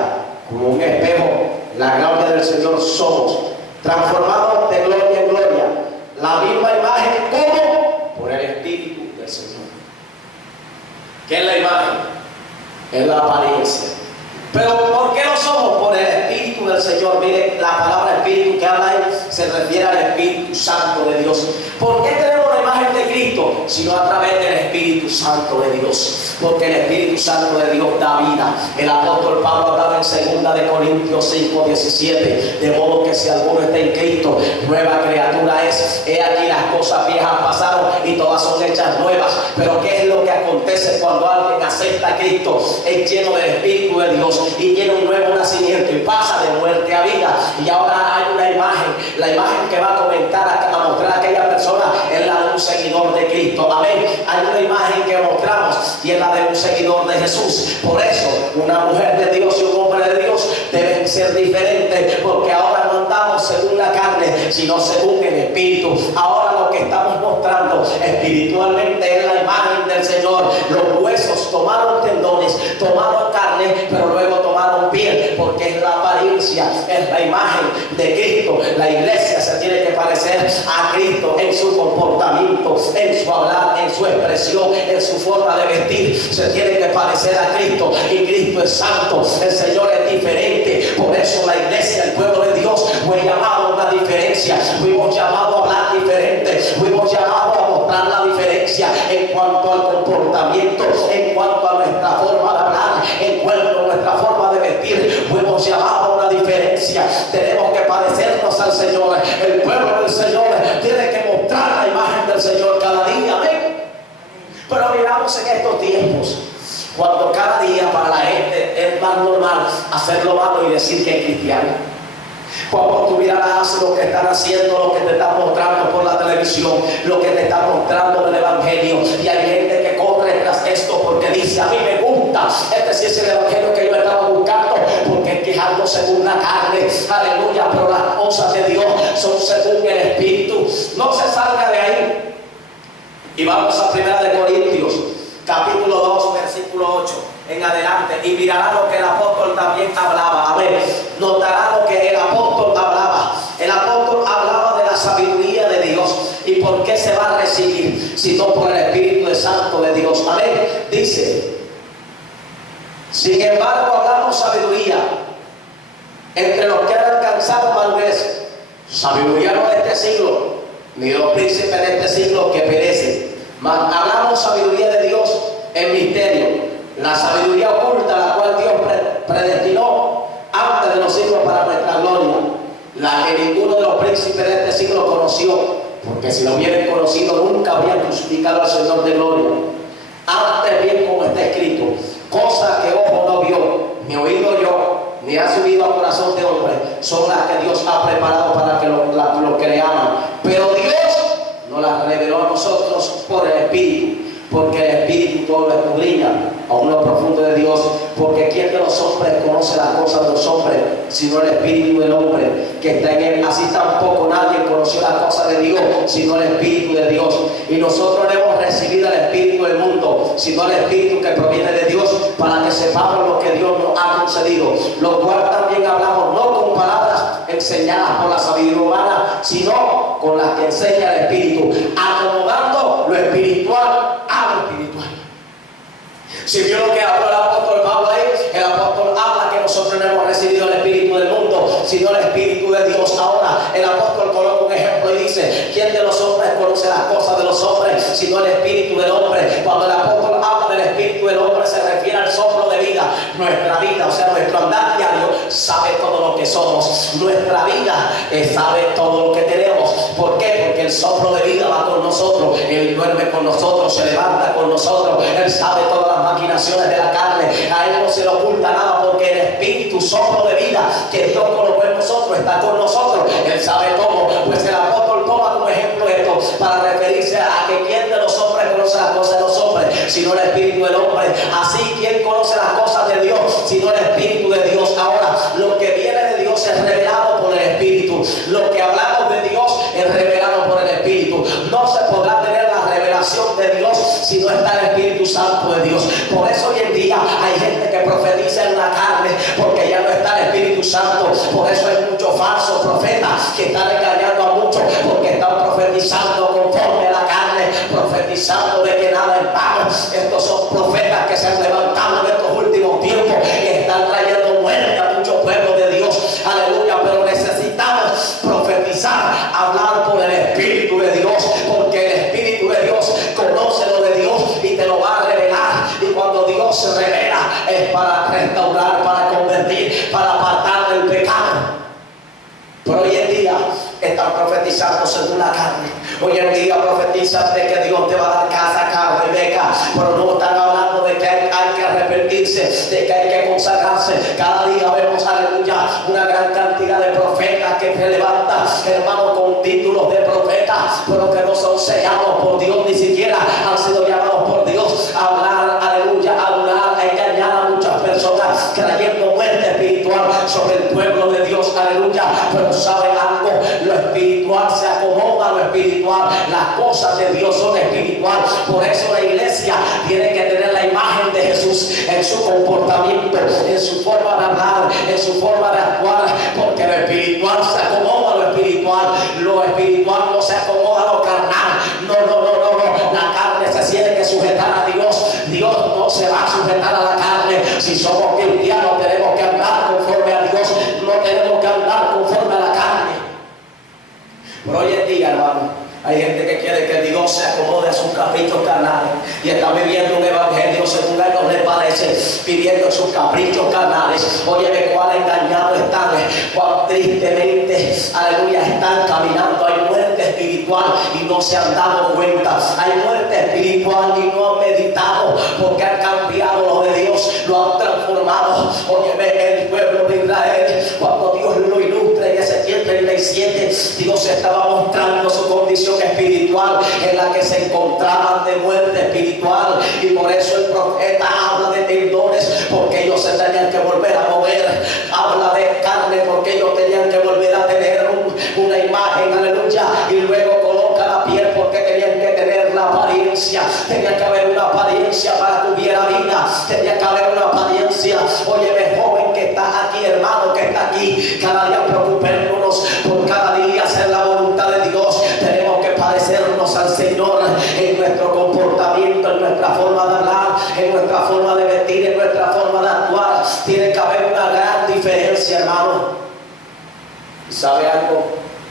como un espejo la gloria del Señor somos transformados de gloria en gloria, la misma imagen como por el Espíritu del Señor. ¿Qué es la imagen? Es la apariencia. Pero ¿por qué lo somos? Por el Espíritu del Señor. Mire, la palabra Espíritu que habla ahí se refiere al Espíritu Santo de Dios. ¿Por qué tenemos la imagen de Cristo? Sino a través del Espíritu Santo de Dios. Porque el Espíritu Santo de Dios da vida. El apóstol Pablo hablaba en 2 de Corintios 5:17. De modo que si alguno está en Cristo, nueva criatura es. He aquí las cosas viejas pasaron y todas son hechas nuevas. Pero ¿qué es lo que acontece cuando alguien acepta a Cristo? Es lleno del Espíritu de Dios y tiene un nuevo nacimiento y pasa de muerte a vida. Y ahora hay una imagen, la imagen que va a comentar, a mostrar a aquella persona es la de un seguidor de Cristo. Amén. Hay una imagen que mostramos y es la de un seguidor de Jesús. Por eso una mujer de Dios y un hombre de Dios deben ser diferentes, porque ahora no andamos según la carne, sino según el Espíritu. Ahora lo que estamos mostrando espiritualmente es la imagen del Señor. Los huesos tomaron tendones, tomaron carne, pero luego tomaron piel, porque es la apariencia, es la imagen de Cristo. La iglesia se tiene que parecer a Cristo en su comportamiento, en su hablar, en su expresión, en su forma de vestir. Se tiene que parecer a Cristo, y Cristo es santo, el Señor es diferente. Por eso la iglesia, el pueblo de Dios, fue llamado a una diferencia. Fuimos llamados a hablar diferente, fuimos llamados a mostrar la diferencia en cuanto al comportamiento, en cuanto a nuestra forma de hablar, en cuanto a nuestra forma de vestir. Fuimos llamados a una diferencia. Tenemos que parecernos al Señor. El pueblo del Señor tiene que mostrar la imagen del Señor cada día. Amén. Pero miramos en estos tiempos, cuando cada día para la gente es más normal hacer lo malo y decir que es cristiano. Cuando tú mirarás lo que están haciendo, lo que te están mostrando por la televisión, lo que te están mostrando del Evangelio, y hay gente que corre tras esto porque dice: a mí me gusta, este sí es el Evangelio que yo estaba buscando, porque es que es algo según la carne, aleluya, pero las cosas de Dios son según el Espíritu. No se salga de ahí. Y vamos a 1 de Corintios capítulo 2 versículo 8 en adelante, y mirará lo que el apóstol también hablaba. A ver, notará lo que el apóstol hablaba. El apóstol hablaba de la sabiduría de Dios. ¿Y por qué se va a recibir? Sino por el Espíritu Santo de Dios. Amén. Dice: sin embargo hablamos sabiduría entre los que han alcanzado madurez, sabiduría no de este siglo, ni de los príncipes de este siglo que perecen, mas hablamos sabiduría de Dios en misterio, la sabiduría oculta, la cual Dios predestinó antes de los siglos para nuestra gloria, la que ninguno de los príncipes de este siglo conoció, porque si lo hubieran conocido nunca habrían crucificado al Señor de gloria. Antes bien, como está escrito, cosa que ojo no vio, ni oído yo, ni ha subido al corazón de hombre, son las que Dios ha preparado para que lo creamos. Pero Dios nos las reveló a nosotros por el Espíritu, porque el Espíritu todo lo escudriña aún lo profundo de Dios. Porque ¿quién de los hombres conoce las cosas de los hombres, sino el Espíritu del hombre que está en él? Así tampoco nadie conoció las cosas de Dios, sino el Espíritu de Dios. Y nosotros no hemos recibido el Espíritu del mundo, sino el Espíritu que proviene de Dios, para que sepamos lo que Dios nos ha concedido, lo cual también hablamos no con palabras enseñadas por la sabiduría humana, sino con las que enseña el Espíritu, acomodando lo espiritual a lo espiritual. Si vio lo que habló el apóstol Pablo ahí, el apóstol habla que nosotros no hemos recibido el Espíritu del mundo, sino el Espíritu de Dios. Ahora el apóstol coloca un ejemplo y dice: ¿quién de los hombres conoce las cosas de los hombres, sino el Espíritu del hombre? Cuando el apóstol habla del Espíritu del hombre se refiere al soplo de vida. Nuestra vida, o sea, nuestro andar diario, sabe todo lo que somos. Nuestra vida sabe todo lo que tenemos. ¿Por qué? Porque el soplo de vida va con nosotros. Él duerme con nosotros, se levanta con nosotros. Él sabe todas las maquinaciones de la carne. A Él no se le oculta nada, porque el Espíritu, soplo de vida que Dios colocó en nosotros, está con nosotros. Él sabe todo. Pues el apóstol toma como ejemplo esto para referirse a que quién de los hombres conoce las cosas de los hombres, sino el Espíritu del hombre. Así, ¿quién conoce las cosas de Dios, sino el Espíritu de Dios? Ahora, lo que viene de Dios es revelado por el Espíritu. Lo que hablamos de Dios es revelado por el Espíritu. No se podrá tener la revelación de Dios si no está el Espíritu Santo de Dios. Por eso hoy en día hay gente que profetiza en la carne, porque ya no está el Espíritu Santo. Por eso hay muchos falsos profetas que están engañando a muchos, porque están profetizando conforme a la carne, profetizando de que nada es vano. Estos son profetas que se han levantado en estos últimos tiempos y están trayendo muerte a muchos pueblos de Dios. Aleluya. Pero necesitamos profetizar, hablar por el Espíritu de Dios, porque el Espíritu de Dios conoce lo de Dios y te lo va a revelar. Y cuando Dios se revela es para restaurar, para convertir, para apartar del pecado. Pero hoy en día están profetizando según la carne. Hoy en día profetizan de que Dios te va a dar casa, carro y beca, pero no están hablando de que hay que arrepentirse, de que hay que consagrarse. Cada día vemos, aleluya, una gran cantidad de profetas que se levantan, hermanos, con títulos de profetas, pero que no son sellados por Dios, ni siquiera han sido llamados por Dios a hablar, aleluya, a hablar, a engañar a muchas personas, trayendo muerte espiritual sobre el pueblo de Dios, aleluya. Pero sabe algo, lo espiritual se acomoda a lo espiritual. Las cosas de Dios son espiritual. Por eso la iglesia tiene que tener la imagen de Jesús en su comportamiento, en su forma de hablar, en su forma de actuar, porque lo espiritual se acomoda a lo espiritual. Lo espiritual no se acomoda a lo carnal. No. La carne se tiene que sujetar a Dios. Dios no se va a sujetar a la carne. Si somos cristianos tenemos que andar conforme a Dios, no tenemos que andar conforme a la carne. Pero hoy en día, hermano, hay gente que quiere que Dios se acomode a sus caprichos carnales y está viviendo un evangelio según a ellos les parece, viviendo sus caprichos carnales. Óyeme, cuán engañados están, cuán tristemente, aleluya, están caminando. Hay muerte espiritual y no se han dado cuenta. Hay muerte espiritual y no han meditado, porque han cambiado lo de Dios, lo han transformado. Óyeme, el pueblo de Israel, cuando Dios lo ilustra en Ezequiel 37, Dios estaba mostrando su condición espiritual en la que se encontraban de muerte espiritual, y por eso el profeta habla de tendones, porque ellos se tenían que volver a mover. Habla de carne, porque ellos tenían que volver a tener una imagen, aleluya, y luego coloca la piel, porque tenían que tener la apariencia. Tenía que haber una apariencia para que hubiera vida, tenía que haber una apariencia. Óyeme, joven que está aquí, hermano que está aquí, cada día preocupémonos por cada día hacer la voluntad de Dios. Tenemos que parecernos al Señor en nuestro comportamiento, en nuestra forma de hablar, en nuestra forma de vestir, en nuestra forma de actuar. Tiene que haber una gran diferencia, hermano. ¿Sabe algo?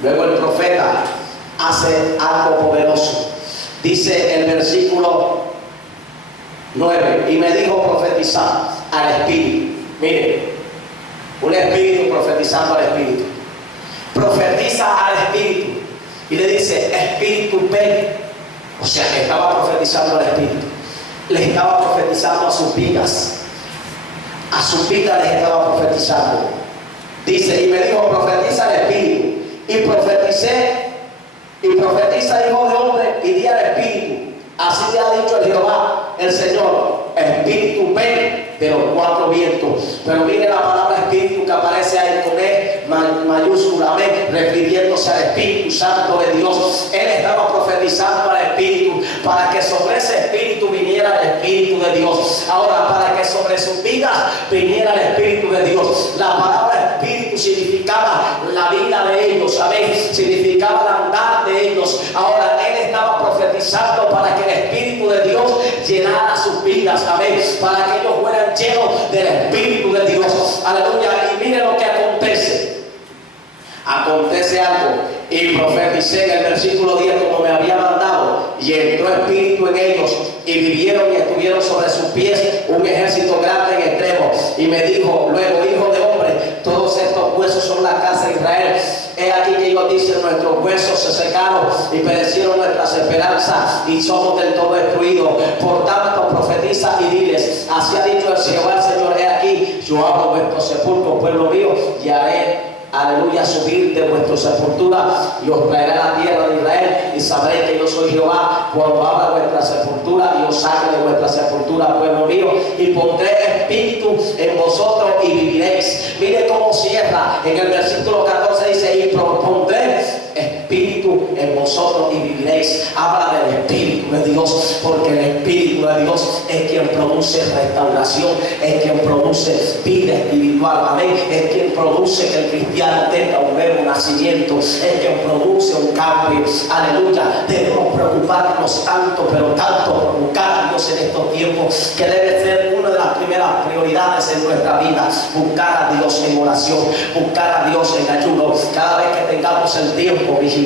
Luego el profeta hace algo poderoso. Dice el versículo 9: y me dijo profetizar al Espíritu. Mire, un espíritu profetizando al Espíritu. Profetiza al Espíritu y le dice: Espíritu, ven. O sea, que estaba profetizando al Espíritu. Le estaba profetizando a sus vidas. A sus vidas les estaba profetizando. Dice: y me dijo, profetiza al Espíritu. Y profeticé. Y profetiza, hijo de hombre, y di al Espíritu: así le ha dicho el Jehová, el Señor, Espíritu, ven de los cuatro vientos. Pero mire la palabra Espíritu que aparece ahí con E mayúscula, amén, refiriéndose al Espíritu Santo de Dios. Él estaba profetizando al Espíritu, para que sobre ese Espíritu viniera el Espíritu de Dios. Ahora, para que sobre sus vidas viniera el Espíritu de Dios. La palabra Espíritu significaba la vida de ellos, amén, significaba el andar de ellos. Ahora, él estaba profetizando para que el Espíritu de Dios llenara sus vidas, amén, para que ellos fueran llenos del Espíritu de Dios, aleluya. Y mire lo que acontece. Acontece algo. y profeticé en el versículo 10 como me había mandado, y entró espíritu en ellos, y vivieron y estuvieron sobre sus pies un ejército grande en extremo. Y me dijo luego: hijo de hombre, todos estos huesos son la casa de Israel. He aquí que ellos dicen: nuestros huesos se secaron y perecieron nuestras esperanzas, y somos del todo destruidos. Por tanto profetiza y diles: así ha dicho el Jehová el Señor, he aquí, yo abro vuestros sepulcros, pueblo mío, y haré, aleluya, subir de vuestra sepultura, y os traeré a la tierra de Israel, y sabréis que yo soy Jehová, cuando abra vuestra sepultura y os saque de vuestra sepultura, pueblo mío, y pondré espíritu en vosotros y viviréis. Mire cómo cierra en el versículo 14, dice: y propondré espíritu en vosotros y viviréis. Habla del espíritu de Dios, porque el espíritu de Dios es quien produce restauración, es quien produce vida espiritual, amén, es quien produce que el cristiano tenga un nuevo nacimiento, es quien produce un cambio, aleluya. Debemos preocuparnos tanto, pero tanto por buscar a Dios en estos tiempos, que debe ser una de las primeras prioridades en nuestra vida, buscar a Dios en oración, buscar a Dios en ayuno, cada vez que tengamos el tiempo, vigilar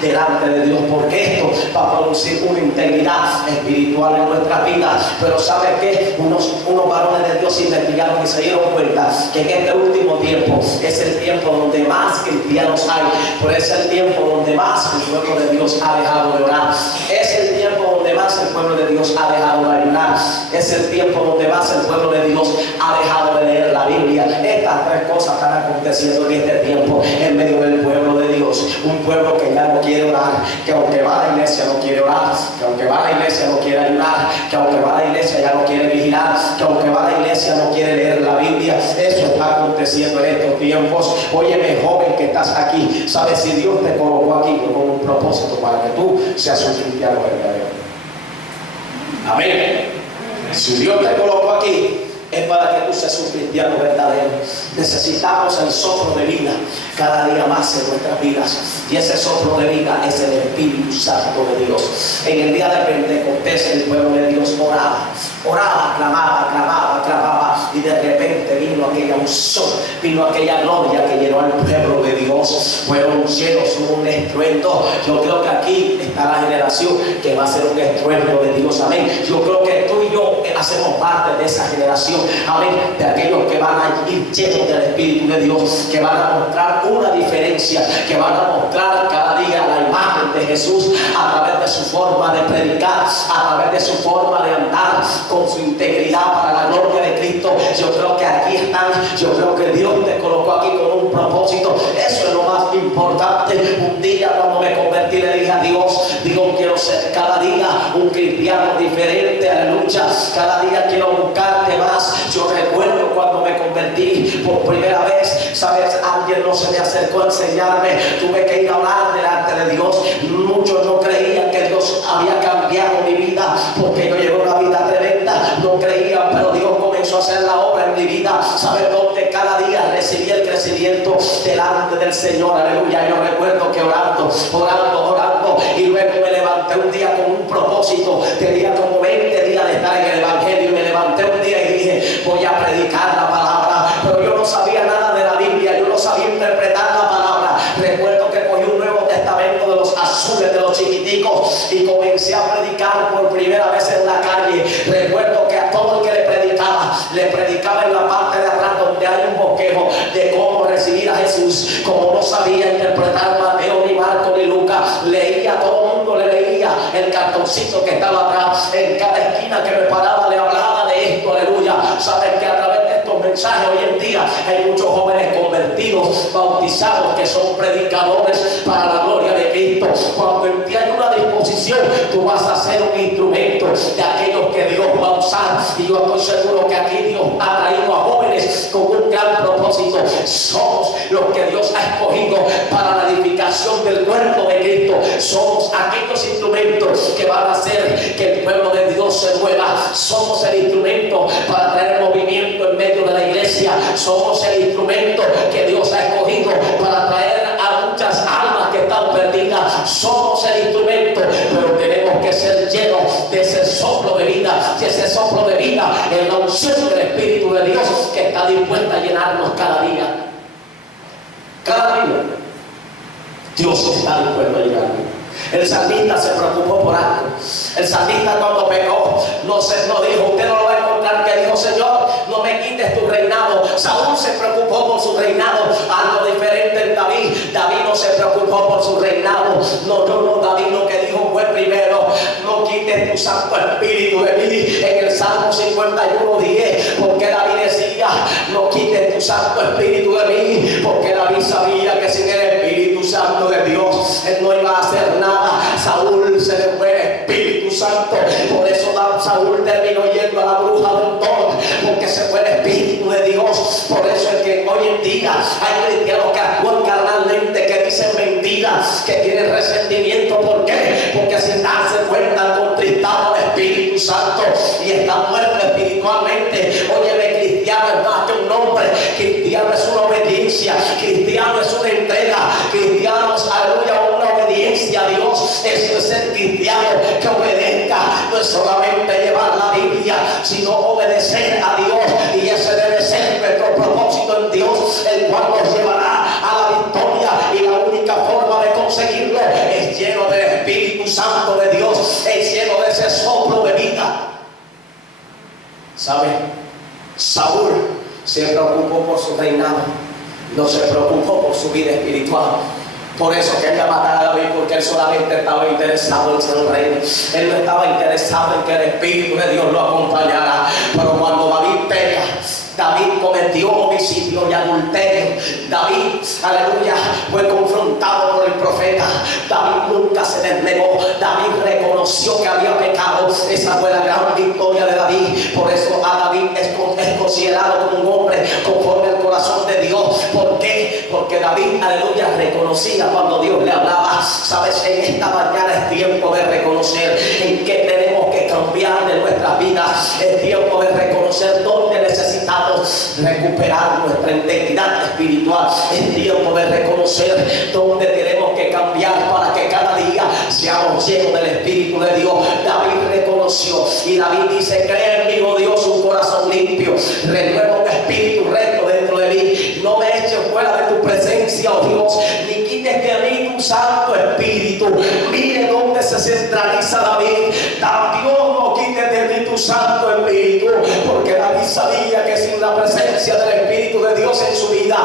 delante de Dios, porque esto va a producir una integridad espiritual en nuestra vida. Pero ¿sabe qué? Unos varones de Dios investigaron y se dieron cuenta que en este último tiempo es el tiempo donde más cristianos hay, pero es el tiempo donde más el pueblo de Dios ha dejado de orar, es el tiempo donde más el pueblo de Dios ha dejado de ayunar, es el tiempo donde más el pueblo de Dios ha dejado de leer la Biblia. Estas tres cosas están aconteciendo en este tiempo en medio del pueblo de Dios. Un pueblo que ya no quiere orar, que aunque va a la iglesia no quiere orar, que aunque va a la iglesia no quiere ayunar, que aunque va a la iglesia ya no quiere vigilar, que aunque va a la iglesia no quiere leer la Biblia. Eso está aconteciendo en estos tiempos. Óyeme, joven que estás aquí, sabes, si Dios te colocó aquí con un propósito para que tú seas un cristiano verdadero. Amén. Si Dios te colocó aquí, es para que tú seas un cristiano verdadero. Necesitamos el soplo de vida cada día más en nuestras vidas, y ese soplo de vida es el Espíritu Santo de Dios. En el día de Pentecostés el pueblo de Dios oraba, clamaba, y de repente vino aquella unción, vino aquella gloria que llenó al pueblo de Dios. Fueron llenos, hubo un estruendo. Yo creo que aquí está la generación que va a ser un estruendo de Dios, amén. Yo creo que tú y yo hacemos parte de esa generación, amén, de aquellos que van a ir llenos del Espíritu de Dios, que van a mostrar una diferencia, que van a mostrar cada día la imagen de Jesús a través de su forma de predicar, a través de su forma de andar con su integridad para la gloria de Cristo. Yo creo que aquí están, yo creo que Dios te colocó aquí con un propósito. Eso es lo más importante. Un día cuando me convertí le dije a Dios: quiero ser cada día un cristiano diferente, aleluya. Cada día quiero buscarte más. Yo recuerdo cuando me convertí por primera vez, sabes, alguien no se me acercó a enseñarme, tuve que ir a hablar delante de Dios. Muchos no creían que Dios había cambiado mi vida, porque yo llevo una vida tremenda, no creían, pero Dios comenzó a hacer la obra en mi vida. Sabes, donde cada día recibí el crecimiento delante del Señor, aleluya. Yo recuerdo que orando, y luego me levanté un día con un propósito. Tenía como 20 días de estar en el Evangelio, y me levanté un día y dije: voy a predicar la palabra. Pero yo no sabía nada de la Biblia, yo no sabía interpretar la palabra. Recuerdo que cogí un Nuevo Testamento de los azules, de los chiquiticos, y comencé a predicar por primera vez en la calle. Recuerdo que a todo el que le predicaba en la parte de atrás donde hay un bosquejo de cómo recibir a Jesús. Como no sabía interpretar Mateo, ni Marco, ni Lucas, leía, a todo el mundo le leía el cartoncito que estaba atrás. En cada esquina que me paraba le hablaba de esto, aleluya. Saben que a través de estos mensajes hoy en día hay muchos jóvenes convertidos, bautizados, que son predicadores para la gloria de Cristo. Cuando en ti hay una disposición, tú vas a ser un instrumento de aquellos que Dios va a usar. Y yo estoy seguro que aquí Dios ha traído a jóvenes con un gran propósito. Somos los que Dios ha escogido para la edificación del cuerpo de Cristo. Somos aquellos instrumentos que van a hacer que el pueblo de Dios se mueva. Somos el instrumento para traer movimiento en medio de la iglesia. Somos el instrumento que Dios ha escogido para traer a muchas almas que están perdidas. Somos el instrumento, pero tenemos que ser llenos de ese soplo de vida, de ese soplo de vida en la unción del Espíritu de Dios, que está dispuesta a llenarnos cada día. Cada día. Dios está dispuesto a llegar. El salmista se preocupó por algo. El salmista cuando pecó no dijo, usted no lo va a encontrar, que dijo, Señor, no me quites tu reinado. Saúl se preocupó por su reinado. Algo diferente en David. David no se preocupó por su reinado. No, David lo que dijo fue primero, no quites tu Santo Espíritu de mí. En el Salmo 51:10, porque David decía, no quites tu Santo Espíritu de mí, porque David sabía que sin el Espíritu Santo de Dios él no iba a hacer nada. Saúl se le fue el Espíritu Santo, por eso Saúl terminó yendo a la bruja de Endor, porque se fue el Espíritu de Dios. Por eso es que hoy en día hay cristianos que actúan carnalmente, que dicen mentiras, que tienen resentimiento. ¿Por qué? Porque sin darse cuenta han contristado al Espíritu Santo y están muertos espiritualmente. Óyeme, cristiano es más que un nombre, cristiano es una obediencia, cristiano es una entrega, cristiano es, aleluya, una obediencia a Dios. Eso es ser cristiano, que obedezca. No es solamente llevar la Biblia, sino obedecer a Dios, y ese debe ser nuestro propósito en Dios, el cual nos llevará a la victoria, y la única forma de conseguirlo es lleno del Espíritu Santo de Dios, es lleno de ese soplo de vida. ¿Sabe? Saúl se preocupó por su reinado, no se preocupó por su vida espiritual. Por eso quería matar a David, porque él solamente estaba interesado en ser rey. Él no estaba interesado en que el Espíritu de Dios lo acompañara. Pero cuando David peca, David cometió homicidio y adulterio. David, aleluya, fue confrontado por el profeta. David nunca se desnegó. David reconoció que había pecado. Esa fue la gran victoria de David. Por eso a David es considerado como un hombre conforme al corazón de Dios. ¿Por qué? Porque David, aleluya, reconocía cuando Dios le hablaba. Sabes, en esta mañana es tiempo de reconocer en qué tenemos que cambiar de nuestras vidas. Es tiempo de reconocer dónde necesitamos recuperar nuestra integridad espiritual. Es tiempo de reconocer dónde tenemos que cambiar para que cada día seamos llenos del Espíritu de Dios. David reconoció, y David dice, crea en mí, oh Dios, un corazón limpio, renueva un espíritu recto dentro de mí. No me eches fuera de tu presencia, oh Dios, ni quites de mí tu Santo Espíritu. Mire dónde se centraliza David. Dios, no quites de mí tu Santo Espíritu, porque David sabía que sin la presencia del Espíritu de Dios en su vida,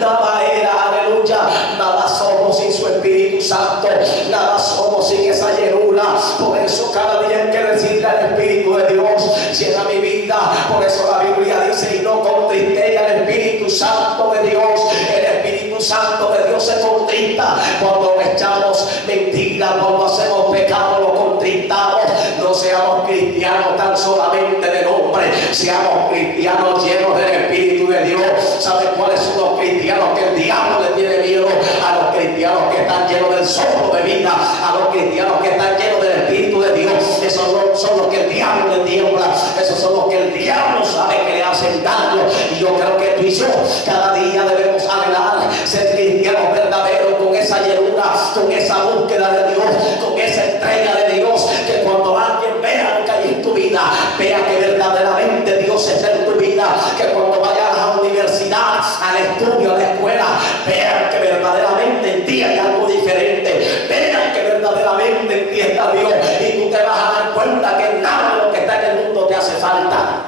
nada era, aleluya, nada somos sin su Espíritu Santo, nada somos sin esa llenura. Por eso cada día hay que decirle al Espíritu de Dios, llena mi vida. Por eso la Biblia dice, y no contristéis al Espíritu Santo de Dios. El Espíritu Santo de Dios se contrista cuando echamos mentiras, cuando hacemos pecado, lo contristamos. No seamos cristianos tan solamente de nombre, seamos cristianos llenos del Espíritu de Dios. ¿Saben cuáles son los cristianos que el diablo le tiene miedo? A los cristianos que están llenos del soplo de vida, a los cristianos que están llenos del Espíritu de Dios. Esos son los que el diablo le tiembla, esos son los que el diablo sabe que le hacen daño. Y yo creo que tú y yo cada día debemos anhelar ser cristianos verdaderos, con esa llenura, con esa búsqueda de Dios, con esa entrega de Dios, que cuando alguien vea lo que hay en tu vida, vea que verdaderamente Dios está en tu vida, que cuando vayas a la universidad, al estudio, a la escuela, vean que verdaderamente en ti hay algo diferente, vean que verdaderamente en ti está Dios, y tú te vas a dar cuenta que nada de lo que está en el mundo te hace falta.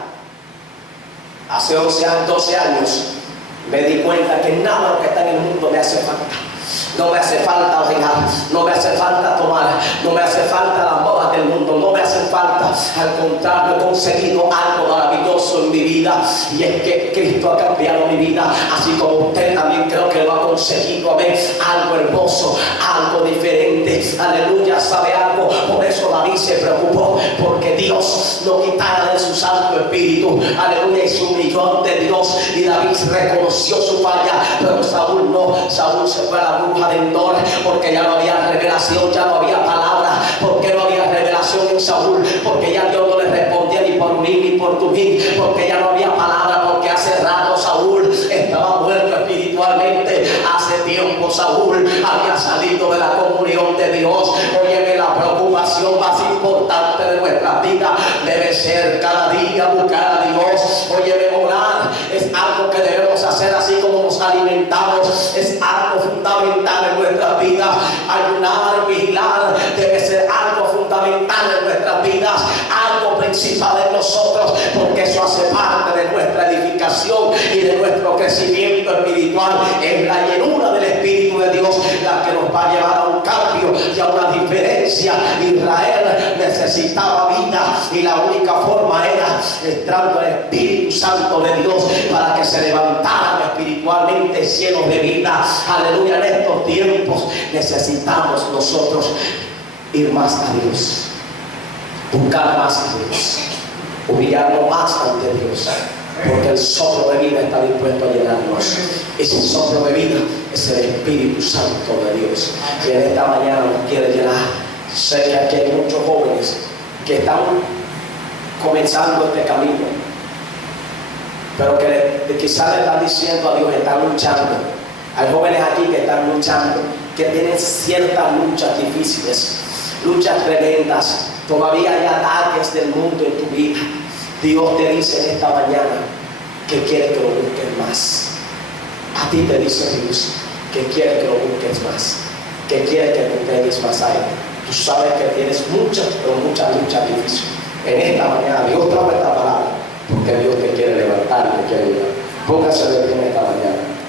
Hace 12 años me di cuenta que nada de lo que está en el mundo me hace falta. No me hace falta orar, no me hace falta tomar, no me hace falta las modas del mundo, no me hace falta. Al contrario, he conseguido algo maravilloso en mi vida, y es que Cristo ha cambiado mi vida, así como usted también creo que lo ha conseguido. Amén. Algo hermoso, algo diferente. Aleluya. ¿Sabe algo? Por eso David se preocupó, porque Dios no quitara de su Santo Espíritu. Aleluya. Y se humilló ante Dios, y David reconoció su falla, pero Saúl no. Saúl se fue a la bruja de Endor, porque ya no había revelación, ya no había palabra. ¿Por qué no había revelación en Saúl? Porque ya Dios no le respondía ni por mí ni por tu mí, porque ya no había palabra, porque hace rato Saúl estaba muerto espiritualmente. Hace tiempo Saúl había salido de la comunión de Dios. Óyeme, la preocupación más importante de nuestra vida debe ser cada día buscar a Dios. Óyeme, orar es algo que debemos hacer así como nosotros alimentamos es algo fundamental en nuestras vidas. Ayunar, vigilar, debe ser algo fundamental en nuestras vidas, algo principal en nosotros, porque eso hace parte de nuestra edificación y de nuestro crecimiento espiritual. Es la llenura del Espíritu de Dios la que nos va a llevar a un cambio y a una diferencia. Israel necesitaba vida y la única forma era entrando al Espíritu Santo de Dios para que se levantaran espiritualmente llenos de vida. Aleluya. En estos tiempos necesitamos nosotros ir más a Dios, buscar más a Dios, humillarnos más ante Dios, porque el soplo de vida está dispuesto a llenarnos. Ese soplo de vida es el Espíritu Santo de Dios, y en esta mañana nos quiere llenar. Sé que aquí hay muchos jóvenes que están comenzando este camino, pero que quizás le están diciendo a Dios, están luchando. Hay jóvenes aquí que están luchando, que tienen ciertas luchas difíciles, luchas tremendas. Todavía hay ataques del mundo en tu vida. Dios te dice en esta mañana que quiere que lo busques más. A ti te dice Dios que quiere que lo busques más, que quiere que te entregues más a Él. Tú sabes que tienes muchas, pero muchas luchas difíciles. En esta mañana Dios trae esta palabra porque Dios te quiere levantar y te quiere ayudar. Póngase de pie en esta mañana.